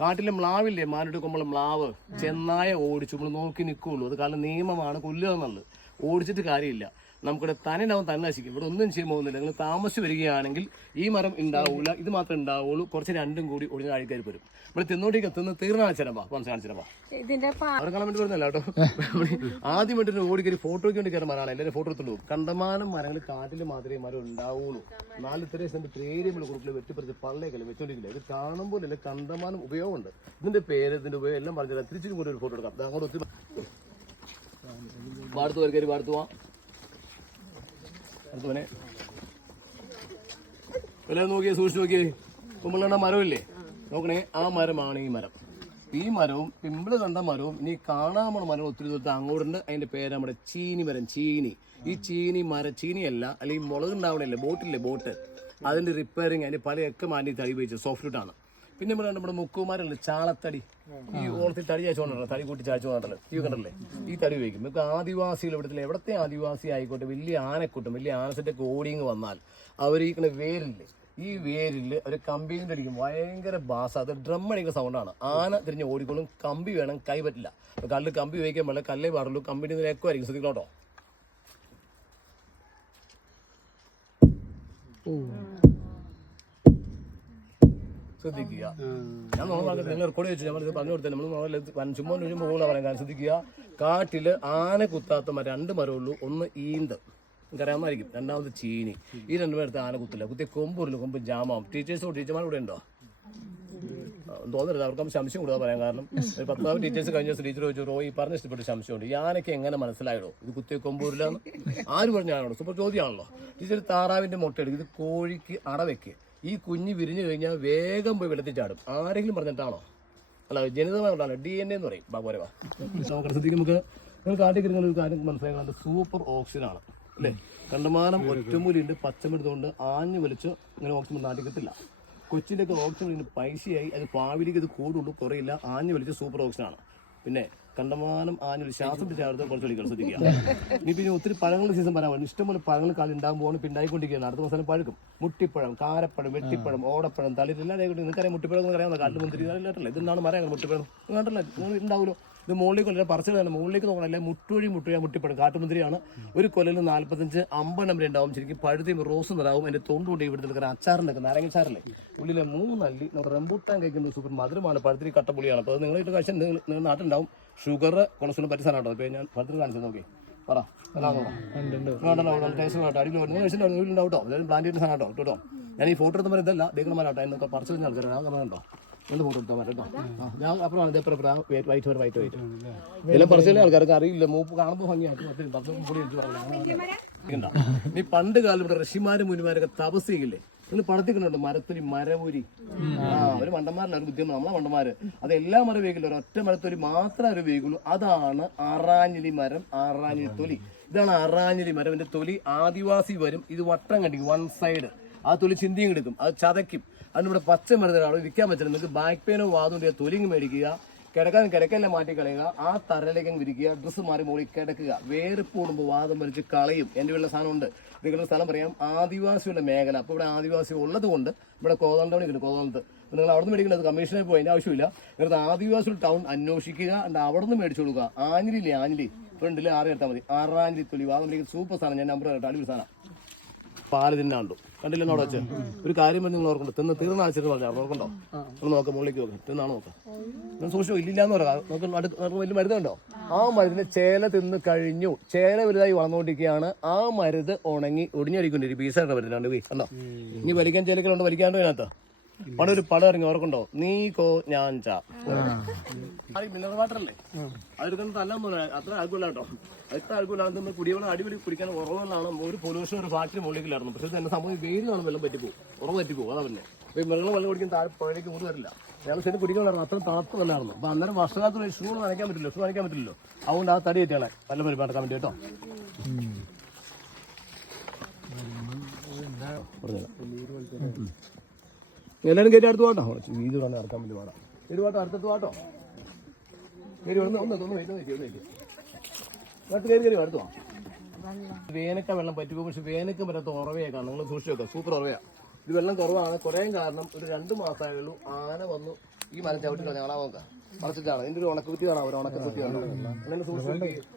കാട്ടിലെ മ്ലാവില്ലേ, മാനെടുക്കുമ്പോൾ മ്ലാവ് ചെന്നായ ഓടിച്ചു നമ്മൾ നോക്കി നിൽക്കുള്ളൂ. അത് കാരണം നിയമമാണ്, കൊല്ലുക എന്നുള്ളത്. ഓടിച്ചിട്ട് കാര്യമില്ല. നമുക്കിവിടെ തന്നെ ഉണ്ടാവും, തന്നെ നശിക്കും. ഇവിടെ ഒന്നും ചെയ്യാൻ പോകുന്നില്ല. നിങ്ങൾ താമസിച്ച് വരികയാണെങ്കിൽ ഈ മരം ഉണ്ടാവൂല, ഇത് മാത്രമേ ഉണ്ടാവുള്ളൂ. കുറച്ച് രണ്ടും കൂടി ഒടിഞ്ഞ ആൾക്കാർ വരും. ഇവിടെ തിന്നോട്ടിക്ക് തീർന്ന കാണിച്ചിരമ്പാ കാണിച്ചിരമ്പാ അവിടെ കാണാൻ വേണ്ടി വരുന്നല്ല കേട്ടോ. ആദ്യമായിട്ട് ഓടിക്കറി ഫോട്ടോയ്ക്ക് വേണ്ടി കയറാൻ മരമാണ്. എല്ലാവരും ഫോട്ടോ എടുത്തുള്ളൂ. കണ്ടമാനം മരങ്ങൾ കാട്ടിൽ മാത്രമേ മരം ഉണ്ടാവുള്ളൂ. 4 ഇത്രയും പേരുമ്പോൾ ഗ്രൂപ്പിൽ വെട്ടിപ്പറിച്ച് പള്ളേക്കല്ല വെച്ചോണ്ടിരിക്കില്ല. ഇത് കാണുമ്പോൾ അല്ലെ കണ്ടമാനം ഉപയോഗമുണ്ട്. ഇതിന്റെ പേര് ഇതിന്റെ ഉപയോഗം എല്ലാം പറഞ്ഞുതരാം. തിരിച്ചും കൂടി ഒരു ഫോട്ടോ എടുക്കാം. അങ്ങോട്ട് ഒത്തിരി വാർത്ത് വരക്കരി വാർത്ത് പോവാം. അടുത്തവനെ എല്ലാവരും നോക്കിയേ, സൂക്ഷിച്ച് നോക്കിയേ. കുമ്പള മരമില്ലേ നോക്കണേ, ആ മരമാണ് ഈ മരം. ഈ മരവും പിമ്പിള് കണ്ട മരവും ഇനി കാണാമണ മരവും ഒത്തിരി ദൂരത്ത് അങ്ങോട്ടുണ്ട്. അതിന്റെ പേര് നമ്മുടെ ചീനി മരം. ചീനി. ഈ ചീനിയല്ല, അല്ലെങ്കിൽ മുളക് ഉണ്ടാവണല്ലേ, ബോട്ട് അതിന്റെ റിപ്പയറിങ്, അതിന്റെ പലയൊക്കെ മാറ്റി തടി ഉപയോഗിച്ചത് സോഫ്റ്റ് ആണ്. പിന്നെ നമ്മുടെ മുക്കുമാരല്ലേ ചാളത്തടി, ഈ ഓളത്തിൽ തടി ചായച്ചോണ്ടല്ലോ, തടി കൂട്ടി ചായച്ചോണ്ടല്ലോ, ഈ കണ്ടല്ലേ, ഈ തടി ഉപയോഗിക്കും. നമുക്ക് ആദിവാസികൾ എവിടത്തെ ആദിവാസി ആയിക്കോട്ടെ, വലിയ ആനക്കൂട്ടം വലിയ ആനസെറ്റൊക്കെ ഓടിങ് വന്നാൽ അവർ ഈ വേരില്ലേ, ഈ വേരില് ഒരു കമ്പിന്റെ അടിക്കും, ഭയങ്കര ബാസ. അത് ഡ്രം അടിക്കുന്ന സൗണ്ടാണ്. ആന തിരിഞ്ഞ് ഓടിക്കോളും. കമ്പി വേണം, കൈ പറ്റില്ല. കല്ല് കമ്പി ഉപയോഗിക്കാൻ പാടില്ല, കല്ലേ പാടുള്ളൂ. കമ്പിന്റെ നിരക്കുമായിരിക്കും. ശ്രദ്ധിക്കണോട്ടോ. ശ്രദ്ധിക്കുക. ഞാൻ നിങ്ങൾ റെക്കോർഡ് വെച്ചു ഞാൻ പറഞ്ഞു കൊടുത്തത്. നമ്മൾ ചുമ്മാ മുകളിൽ പറയാൻ ശ്രദ്ധിക്കുക. കാട്ടില് ആന കുത്താത്ത 2 മരമുള്ളൂ. ഒന്ന് ഈന്ത്, നമുക്കറിയാമായിരിക്കും. രണ്ടാമത് ചീനി. ഈ 2 പേരത്തെ ആന കുത്തില്ല. കുത്തിയ കൊമ്പൂരില്ല, കൊമ്പ് ജാമാവും. ടീച്ചർമാർ ഇവിടെ ഉണ്ടോ? തോന്നരുത്, അവർക്ക് സംശയം കൂടാതെ പറയാൻ കാരണം 10 ടീച്ചേഴ്സ് കഴിഞ്ഞ ദിവസം ടീച്ചർ ചോദിച്ചു, റോയി പറഞ്ഞ ഇഷ്ടപ്പെട്ട സംശയമുണ്ട്, ഈ ആനയ്ക്ക് എങ്ങനെ മനസ്സിലായടോ ഇത് കുത്തിയ കൊമ്പൂരില്ലാന്ന്? ആര് പറഞ്ഞാണോ? സൂപ്പർ ചോദ്യമാണല്ലോ. ടീച്ചർ താറാവിന്റെ മുട്ട എടുക്കും, ഇത് കോഴിക്ക് അടവയ്ക്ക്. ഈ കുഞ്ഞ് വിരിഞ്ഞു കഴിഞ്ഞാൽ വേഗം പോയി വെള്ളത്തിൽ ചാടും. ആരെങ്കിലും പറഞ്ഞിട്ടാണോ? അല്ല, ജനിതമായിട്ടാണ്. DNA എന്ന് പറയും. പോരെ വാ നോക്കണം. ശ്രദ്ധിക്കും. നിങ്ങൾ കാട്ടിൽ കിട്ടുന്ന ഒരു കാര്യം മനസ്സിലാക്കുന്നത് സൂപ്പർ ഓക്സിജൻ ആണ് അല്ലേ? കണ്ടമാനം ഒറ്റമൂലിയുണ്ട്. പച്ചമെടുത്തുകൊണ്ട് ആഞ്ഞു വലിച്ച് ഇങ്ങനെ ഓക്സിജൻ നാട്ടിൽ കിട്ടില്ല. കൊച്ചിൻ്റെ ഒക്കെ ഓക്സിജൻ പൈസയായി. അത് ഭാവിയിലേക്ക് ഇത് കൂടുള്ളൂ, കുറയില്ല. ആഞ്ഞു വലിച്ച് സൂപ്പർ ഓക്സിജൻ ആണ്. പിന്നെ കണ്ടമാനം ആഞ്ഞൊരു ശ്വാസം ചേർത്ത് കുറച്ച് കളിക്കണം. ശ്രദ്ധിക്കുക. ഇനി പിന്നെ ഒത്തിരി പഴങ്ങളുടെ സീസൺ പറയാൻ വേണ്ടി ഇഷ്ടംപോലെ പഴങ്ങൾ കാലം ഉണ്ടാകുമ്പോൾ പിന്നായിക്കൊണ്ടിരിക്കുകയാണ്. അടുത്ത ദിവസം പഴുക്കും. മുട്ടിപ്പഴം, കാരപ്പഴം, വെട്ടിപ്പഴം, ഓടപ്പഴം, തളിരെല്ലാം നിങ്ങൾക്കറിയാം. മുട്ടിപ്പഴം അറിയാവുന്ന കാട്ടിൽ മുന്തിരി ഇല്ലാട്ടല്ലേ? ഇതെന്താണ് മരങ്ങൾ മുട്ടിപ്പഴം കണ്ടല്ലേ? നിങ്ങൾ ഉണ്ടാവുമല്ലോ. ഇത് മുകളിലേക്ക് കൊല്ലം പറിച്ചു തന്നെ മുകളിലേക്ക് നോക്കണല്ലേ. മുട്ടിപ്പഴം കാട്ടുമുന്തിരിയാണ്. ഒരു കൊല്ലിൽ 45-50 നമ്പർ ഉണ്ടാവും. ശരിക്കും പഴുതിയും റോസ് നിറാവും. എൻ്റെ തൊണ്ടുകൊണ്ട് ഇവിടുത്തെ അച്ചാറിൻ്റെ നാരങ്ങച്ചാറില്ലേ, ഉള്ളിലെ 3 അല്ലി നമ്മുടെ റംബൂട്ടാൻ കഴിക്കുന്നത് സൂപ്പർ മധുരമാണ്. പഴുത്തിരി കട്ടപ്പുളിയാണ്. അപ്പോൾ നിങ്ങളിട്ട് കഴിച്ചാൽ നിങ്ങൾ നാട്ടിലുണ്ടാവും. ഷുഗർ കൊളസ്ട്രോൾ പറ്റി സാധനം കേട്ടോ. ഇപ്പോൾ ഞാൻ പഴുത്തിരി കാണിച്ചത് നോക്കി പറ ടേസ്റ്റ് കേട്ടോ. അടിപൊളി ഉണ്ടാവും കേട്ടോ. അതായത് പ്ലാന്റ് ചെയ്യുന്ന സാധനം കേട്ടോ. ഞാൻ ഈ ഫോട്ടോ എടുത്ത ഇതല്ല ദേഹമാരാട്ടോ. എന്നൊക്കെ പറിച്ചു കഴിഞ്ഞാൽ ആൾക്കാരുണ്ടോ. ഒന്ന് ഫോട്ടോ എടുത്താൽ കേട്ടോ. ഞാൻ അപ്പുറം വൈറ്റ് എല്ലാം കുറച്ച് ആൾക്കാർക്ക് അറിയില്ല. മൂപ്പ് കാണുമ്പോൾ ഭംഗിയായിട്ട് ഈ പണ്ട് കാലം ഇവിടെ ഋഷിമാരും മുനിമാരൊക്കെ തപസ് ചെയ്യില്ലേ? നിങ്ങൾ പടത്തിക്കുന്നുണ്ട് മരത്തൊലി മരമുരി. അവര് മണ്ടന്മാരല്ല, അവർ ബുദ്ധിമുട്ട്, നമ്മളെ മണ്ടന്മാര്. അത് എല്ലാ മരം ഉപയോഗിക്കില്ല, ഒരൊറ്റ മരത്തൊലി മാത്രമേ അവർ ഉപയോഗിക്കുള്ളൂ. അതാണ് ആറാഞ്ഞിലി മരം, ആറാഞ്ഞിലി തൊലി. ഇതാണ് ആറാഞ്ഞിലി മരം. ഇതിന്റെ തൊലി ആദിവാസി വരും, ഇത് വട്ടം കണ്ടിക്കും, വൺ സൈഡ്. ആ തൊലി ചിന്തിയും എടുക്കും, അത് ചതയ്ക്കും. അതിനിവിടെ പച്ച മരുന്നിന് അവിടെ വിൽക്കാൻ പറ്റില്ല. നിങ്ങൾക്ക് ബാക്ക് പെയിനോ വാതുണ്ടെങ്കിൽ തൊലിങ് മേടിക്കുക, കിടക്കല്ല മാറ്റി കളയുക, ആ തറയിലേക്ക് വിരിക്കുക, ഡ്രസ്സ് മാറി മുകളിൽ കിടക്കുക. വേർപ്പ് കൂടുമ്പോൾ വാദം വലിച്ച് കളയും. എൻ്റെ വീട്ടിലെ സാധനമുണ്ട്, നിങ്ങളുടെ സ്ഥലം പറയാം, ആദിവാസിയുടെ മേഖല. അപ്പോൾ ഇവിടെ ആദിവാസി ഉള്ളത് കൊണ്ട് ഇവിടെ കോതളം ടൗണിൽ കിട്ടും. കോതളത്ത് നിങ്ങൾ അവിടെ നിന്ന് മേടിക്കുന്നത് കമ്മീഷനിൽ പോയി അതിൻ്റെ ആവശ്യമില്ല. നിങ്ങൾക്ക് ആദിവാസിയുടെ ടൗൺ അന്വേഷിക്കുക, അവിടെ നിന്ന് മേടിച്ചു കൊടുക്കുക. ആഞ്ഞിലില്ലേ, ആഞ്ഞിലി ഫ്രണ്ടിൽ 6 എടുത്താൽ മതി. ആറാഞ്ഞിലി തൊലി വാദം സൂപ്പർ സാധനം. ഞാൻ നമ്പർ കേട്ടോ, അടിപൊളി സാധനം. പാല് തിന്നാണ്ടു കണ്ടില്ലെന്ന് അവിടെ വെച്ച് ഒരു കാര്യം പറഞ്ഞ് നിങ്ങൾ ഓർക്കണ്ടോ? തിന്ന് തീർന്ന ആഴ്ച പറഞ്ഞാൽ ഓർക്കണ്ടോ? നമ്മൾ നോക്കാം, മുകളിലേക്ക് നോക്കാം, തിന്നാണ് നോക്കാം. ഞാൻ സൂക്ഷിച്ചോ, ഇല്ലാന്ന് പറയാം. നോക്കാം, വലിയ മരുന്നുണ്ടോ? ആ മരുന്നിന് ചേല തിന്ന് കഴിഞ്ഞു, ചേല വലുതായി വളർന്നുകൊണ്ടിരിക്കുകയാണ്. ആ മരുന്ന് ഉണങ്ങി ഒടിഞ്ഞടിക്കൊണ്ടിരിക്കും. പീസായിട്ട് വരുന്നുണ്ട് പോയി കണ്ടോ? ഇനി വലിക്കാൻ ചേലക്കലുണ്ടോ? വലിക്കാണ്ടോ? അതിനകത്ത് പടം ഒരു പടം ഇറങ്ങി ഓർക്കണ്ടോ? നീ കോ ഞാൻ ചാ മിനറൽ വാട്ടർ അല്ലേ? അതെടുക്കുന്നത് നല്ലതൊന്നും അത്ര ആൾക്കൂല കേട്ടോ. എത്ര ആൾക്കൂലാണ് കുടിവെള്ളം അടിപൊളി കുടിക്കാൻ ഉറവുകളാണ്. ഒരു പൊല്യൂഷൻ ഒരു ഫാക്ടറി മുകളിലായിരുന്നു. പക്ഷെ തന്നെ സംഭവം വെയിൽ കാണും, വെള്ളം പറ്റിപ്പോകും, ഉറവ് പറ്റിപ്പോകും. അതാ പിന്നെ അപ്പൊ ഈ മൃഗങ്ങൾ വെള്ളം കുടിക്കാൻ താഴെ പുഴയിലേക്ക് കൊണ്ട് വരില്ല. ഞങ്ങൾ ശരി കുടിക്കണമായിരുന്നു, അത്ര തണുപ്പ് വല്ലായിരുന്നു. അപ്പൊ അന്നേരം വർഷകാലത്ത് ഷൂ നനയ്ക്കാൻ പറ്റില്ല, ഷൂ നനയ്ക്കാൻ പറ്റില്ലല്ലോ. അതുകൊണ്ട് ആ തടി കയറ്റിയാണ് നല്ല പരിപാടിക്കാൻ വേണ്ടി കേട്ടോ. എല്ലാവരും കയറ്റി അടുത്ത് പോട്ടോ. വീട് വേണം ഇറക്കാൻ വേണ്ടി പാടാം. ഒരു പാട്ടോ അടുത്തത് പാട്ടോ. കയറി ഒന്ന് കയറി അടുത്ത് പോവാം. വേനക്ക വെള്ളം പറ്റിപ്പോ, പക്ഷെ വേനക്കം വരാത്ത ഉറവയൊക്കെയാണ്. നിങ്ങൾ സൂക്ഷിച്ചു വെക്കാം, സൂപ്പർ ഉറവയാ. ഇത് വെള്ളം കുറവാണ്, കുറയാൻ കാരണം ഒരു 2 മാസമായുള്ളൂ ആന വന്നു ഈ മരം ചവിട്ടി കളഞ്ഞ ആളാ നോക്കാം മറച്ചിട്ടാണ്. ഇതിന്റെ ഒരു ഉണക്കുകുത്തി കാണാം, ഒരു ഉണക്കുകുത്തി കാണാം. അങ്ങനെ സൂക്ഷിച്ചു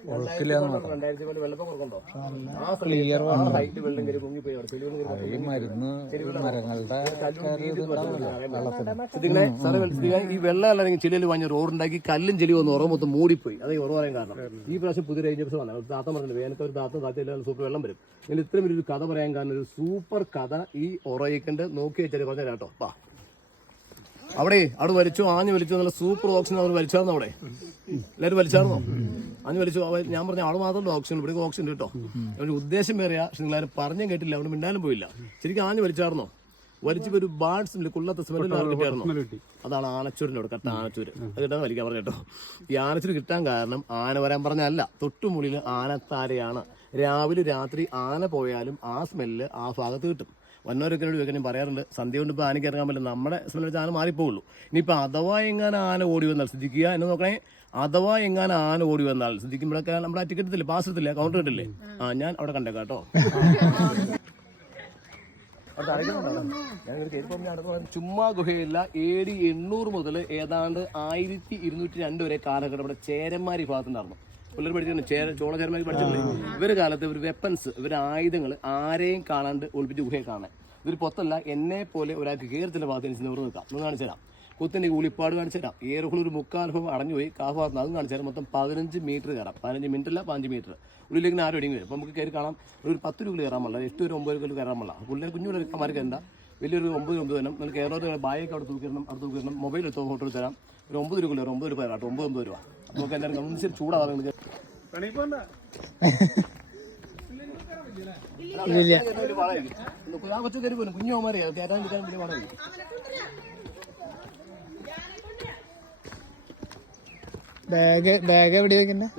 2000 വെള്ളപ്പം കുറക്കുണ്ടോ? ആ ഹൈറ്റ് വെള്ളം കയറി പൊങ്ങിപ്പോയി. ഈ വെള്ളം അല്ലെങ്കിൽ ചെടിയിൽ വാങ്ങിയ റോഡുണ്ടാക്കി കല്ലും ചെളിയും ഒന്ന് ഉറവ് മൊത്തം മൂടിപ്പോയി. അതേ ഉറവ് പറയാൻ കാരണം ഈ പ്രാവശ്യം പുതിയ റേഞ്ച് വന്നത്. താത്ത പറഞ്ഞിട്ട് വേനത്തെ ഒരു താത്ത സൂപ്പർ വെള്ളം വരും. ഇങ്ങനെ ഇത്രയും വലിയൊരു കഥ പറയാൻ കാരണം ഒരു സൂപ്പർ കഥ ഈ ഉറയിക്കണ്ട് നോക്കി വെച്ചാൽ പറഞ്ഞ കേട്ടോ. അവിടെ വലിച്ചു, ആഞ്ഞു വലിച്ചു, നല്ല സൂപ്പർ ഓക്സിജൻ അവർ വലിച്ചാർന്നു. അവിടെ എല്ലാവരും വലിച്ചാർന്നോ? ആഞ്ഞു വലിച്ചു. ഞാൻ പറഞ്ഞ അവിടെ മാത്രമല്ല ഓക്സിജൻ, ഇവിടെ ഓക്സിജൻ കേട്ടോ. ഒരു ഉദ്ദേശം വേറെയാ, പക്ഷെ നിങ്ങളാരും പറഞ്ഞും കേട്ടില്ല, അവിടെ മിണ്ടാലും പോയില്ല. ശരിക്കും ആഞ്ഞു വലിച്ചാർന്നോ? വലിച്ചപ്പോ ഒരു ബാഡ് സ്മെല്ല്, കുള്ളത്തെ സ്മെല്ല് കിട്ടിയായിരുന്നോ? അതാണ് ആനച്ചൂരിൻ്റെ അവിടെ, കട്ട ആനച്ചൂര്. അത് കിട്ടാൻ വലിക്കാൻ പറഞ്ഞു കേട്ടോ. ഈ ആനച്ചൂര് കിട്ടാൻ കാരണം ആന വരാൻ പറഞ്ഞല്ല, തൊട്ടുമുള്ളിൽ ആനത്താരയാണ്. രാവിലെ രാത്രി ആന പോയാലും ആ സ്മെല്ല് ആ ഭാഗത്ത് കിട്ടും. വന്നവരൊക്കെ ചോദിക്കാൻ പറയാറുണ്ട്, സന്ധ്യ കൊണ്ട് ഇപ്പോൾ ആനയ്ക്ക് ഇറങ്ങാൻ പറ്റില്ല, നമ്മുടെ സ്മെല്ല് വെച്ച് ആന മാറിപ്പോവുള്ളൂ. ഇനിയിപ്പോൾ അഥവാ എങ്ങാനും ആന ഓടി വന്നാൽ ശ്രദ്ധിക്കുക എന്ന് നോക്കണേ. അഥവാ എങ്ങാനും ആന ഓടി വന്നാൽ ശ്രദ്ധിക്കുമ്പോഴൊക്കെ നമ്മുടെ ആ ടിക്കറ്റ് ഇല്ലേ, പാസ് എടുത്തില്ലേ, കൗണ്ടർ കിട്ടില്ലേ? ഞാൻ അവിടെ കണ്ടേക്കാം കേട്ടോ. ചുമ്മാ ഗുഹയില്ല. AD 800 മുതൽ ഏതാണ്ട് 1202 വരെ കാലഘട്ടം ഇവിടെ ചേരന്മാർ ഈ ഭാഗത്തുണ്ടായിരുന്നു. പിള്ളേർ പഠിച്ചിട്ടുണ്ട്, ചോളചേരന്മാർ പഠിച്ചിട്ടില്ലേ? ഇവരുടെ കാലത്ത് ഇവർ വെപ്പൺസ്, ഇവരുടെ ആയുധങ്ങൾ ആരെയും കാണാണ്ട് ഒളിപ്പിച്ച് ഗുഹയെ കാണാൻ. ഇതൊരു പൊത്തല്ല, എന്നെ പോലെ ഒരാൾക്ക് കയറത്തിൻ്റെ ഭാഗത്ത് നിവർ നിൽക്കാം. ഒന്ന് കാണിച്ചു തരാം. കുത്തിൻ്റെ ഉളിപ്പാട് കാണിച്ചു തരാം. ഏറെക്കുള്ള ഒരു മുക്കാൽഭം അടഞ്ഞുപോയി കാഭാഗത്ത് അതും കാണിച്ചു തരാം. മൊത്തം 15 മീറ്റർ കയറാം. 15 മിനിറ്റ് അല്ല, 5 മീറ്റർ ഉള്ളിലേക്ക് ആരും ഒടുങ്ങി വരും. അപ്പോൾ നമുക്ക് കയറി കാണാം. ഒരു 10 രൂപ കയറാൻ പാടില്ല, 8 രൂപ 9 രൂപ കയറാൻ പാടില്ല. പിള്ളേർ കുഞ്ഞുപിള്ളേർമാർക്ക് എന്താ വലിയൊരു 9 വേണം. നിങ്ങൾക്ക് കേരളത്തിൽ ബായൊക്കെ അവിടെ തൂക്കിരണം, അവിടെ തൂക്കിരണം. മൊബൈൽ എടുത്തോ, ഫോട്ടോ എടുത്ത് തരാം. ഒരു 9 രൂപ 9 രൂപ തരാം, 9 രൂപ. നമുക്ക് എന്തായാലും ഒന്നിച്ച് ചൂടാകാം. കൊച്ചു കയറി പോലും കുഞ്ഞുമാരെ കയറ്റാൻ കിട്ടാൻ വലിയ പാടായിരിക്കും. ബാഗ് എവിടെ വെക്കുന്നത്?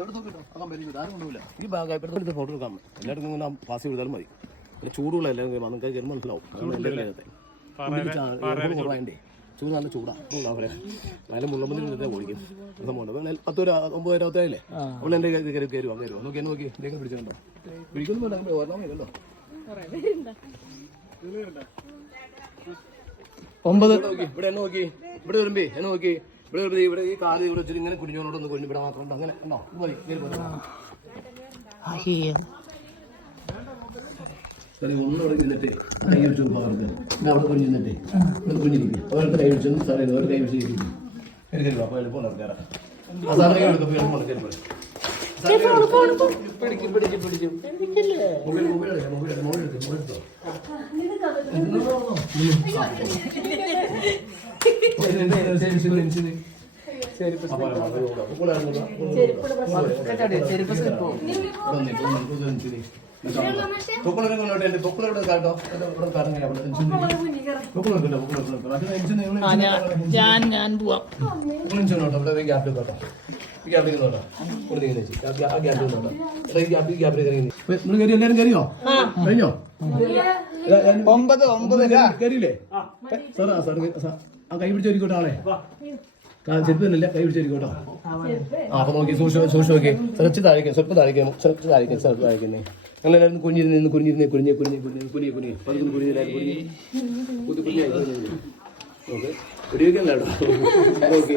ഈ ബാഗ് ഇപ്പോഴത്തെ ഫോട്ടോ എടുക്കാം. എല്ലാവർക്കും ഇങ്ങനെ പാസ് ചെയ്താലും മതി. പിന്നെ ചൂടുള്ള എല്ലാവരും നിങ്ങൾക്ക് കയറി മനസ്സിലാവും. കുറവായണ്ടേ ചൂട് നല്ല ചൂടാണ്. നല്ല മുള്ളമ്പന്തി ഓടിക്കും സംഭവം. 10 9 20 അപ്പോൾ എൻ്റെ കയറുക നോക്കി എന്നെ നോക്കി ഇതൊക്കെ പിടിച്ചിട്ടുണ്ടോ? പിടിക്കുന്നുണ്ടോ? ഓർമ്മ കേട്ടോ. 9 ഇവിടെ എന്നെ നോക്കി, ഇവിടെ വരുമ്പേ എന്നെ നോക്കി, ഇവിടെ ഈ കാല് ഇവിടെ വെച്ചിട്ട് ഇങ്ങനെ കുഞ്ഞോടൊന്ന് കൊഞ്ഞു ഇവിടെ മാത്രം അങ്ങനെ ഉണ്ടോ? മതി ഒന്നോടെ നിന്നിട്ട് കൈ വെച്ചു പകർത്ത് അവിടെ കുഞ്ഞു നിന്നിട്ടേ ഇവിടെ കുഞ്ഞിരിക്കും. അവരുടെ കൈ വെച്ചു സാറേ, അവരുടെ കൈ വെച്ച് കയറി അപ്പോൾ എളുപ്പം നടക്കാറ്. ആ സാറിനെ എടുക്കും, എളുപ്പം നടക്കാൻ പോലെ പിടിക്കും പിടിക്കും പിടിക്കും. മൊബൈൽ എടുത്തോ. ഞാൻ പോവാം. എല്ലാരും കയറിയോ കഴിഞ്ഞോ 9 കയറിയില്ലേ സാറാ സാർ ആ കൈ പിടിച്ചോരിക്കോട്ടെ ആളെ ചെരുപ്പ് തന്നെയല്ല കൈ പിടിച്ചോരിക്കോട്ടോ അപ്പൊ നോക്കി സൂക്ഷിച്ച് നോക്കി കുറച്ച് താഴേക്കും സ്വല്പം താഴേക്കും കുറച്ച് താഴേക്കും സ്വല്പം താഴേക്കുന്നേ ഞങ്ങളെല്ലാവരും കുഞ്ഞിരുന്ന് കുഞ്ഞിരുന്നേ കുഞ്ഞി പലതും ഓക്കെ വെടിവെക്കല്ലോ ഓക്കെ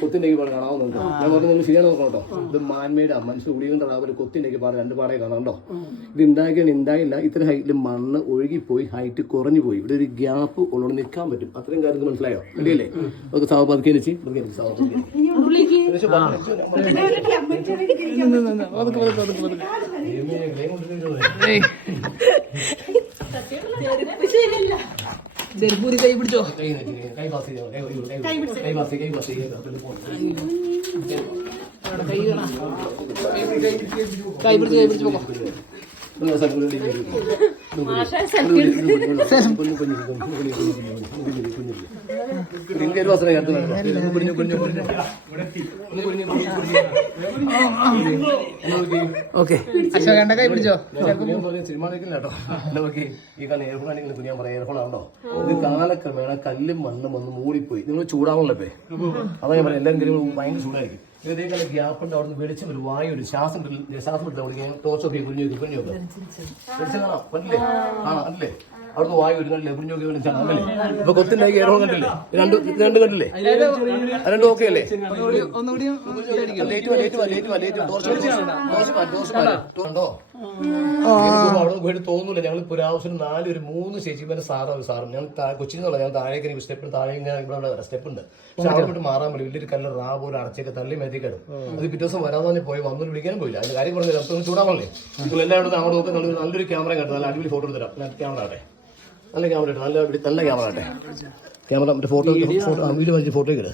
കൊത്തിൻ്റെക്ക് പാട് കാണാവുന്നുണ്ട് ഞാൻ പറഞ്ഞത് ശരിയാണ് നോക്കണം കേട്ടോ ഇത് മാൻമേഡാ മനുഷ്യ ഉളികൊണ്ട് റാവൽ കൊത്തിൻ്റെക്ക് പാട് 2 പാടേ കാണാം കേട്ടോ ഇത് ഉണ്ടായില്ല ഇത്ര ഹൈറ്റിൽ മണ്ണ് ഒഴുകിപ്പോയി ഹൈറ്റ് കുറഞ്ഞു പോയി ഇവിടെ ഒരു ഗ്യാപ്പ് ഉള്ളോട് നിൽക്കാൻ പറ്റും അത്രയും കാര്യങ്ങൾ മനസ്സിലായോ അല്ലേ നമുക്ക് സാവപതിക്കെ വെച്ച് ചെരുപ്പൂരി കൈ പിടിച്ചോ. കൈ പാസ് കൈ പിടിച്ച് പോകോ. ഓക്കെ അശോകന്റെ കൈ പിടിച്ചോ. സിനിമ കേട്ടോ ഈ കാരണം എയർഫോണാണെങ്കിൽ കുഞ്ഞാൻ പറയാം എയർഫോണാണോ ഇത് കാലക്രമേണ കല്ലും മണ്ണും വന്ന് മൂടിപ്പോയി നിങ്ങൾ ചൂടാവണല്ലോ അതാ ഞാൻ പറയാം എല്ലാവരും കഴിയുമ്പോൾ ഭയങ്കര ചൂടായിരിക്കും ഇതേക്കാളും ഗ്യാപ്പുണ്ട് അവിടെ നിന്ന് വെളിച്ചം ഒരു വായു ഒരു ശ്വാസം എടുത്താൽ ടോർച്ചൊക്കെ കുഞ്ഞു കാണാം പറ്റില്ലേ അല്ലേ അവിടുന്ന് വായു വരുന്നല്ലേ കുഞ്ഞൊക്കെ വിളിച്ചാൽ അല്ലേ ഇപ്പൊ കൊത്തിണ്ടാക്കി ഏറോ കണ്ടില്ലേ രണ്ട് കണ്ടില്ലേ രണ്ടും ഓക്കെ അല്ലേ അവിടെ തോന്നൂല ഞങ്ങൾ പുരാവശ്യം 3 ചേച്ചിമാരെ സാറും ഞങ്ങൾ കൊച്ചിയിൽ നിന്നുള്ള ഞങ്ങൾ താഴേക്ക് സ്റ്റെപ്പ് താഴെ ഇവിടെ സ്റ്റെപ്പ് ഉണ്ട് പക്ഷെ അവിടെ വിട്ട് മാറാൻ പറ്റില്ല വലിയൊരു കല്ല് റാ പോലെ അടച്ചൊക്കെ തള്ളി മേത്തിക്കിടും അത് പിറ്റേ ദിവസം വരാതെ പോയി വന്നൊരു വിളിക്കാനും പോയില്ല അതിന്റെ കാര്യം പറഞ്ഞില്ല നമുക്ക് ചൂടാവണല്ലേ നിങ്ങൾ എല്ലാവരും അങ്ങോട്ട് നോക്കി നല്ലൊരു ക്യാമറ കണ്ടു നല്ല അടിപൊളി ഫോട്ടോ എടുത്തരാം ക്യാമറ ആട്ടെ നല്ല ക്യാമറ ഇട്ട് നല്ല ക്യാമറ ആട്ടെ ക്യാമറ മറ്റേ ഫോട്ടോ വീഡിയോ ഫോട്ടോ ഇട്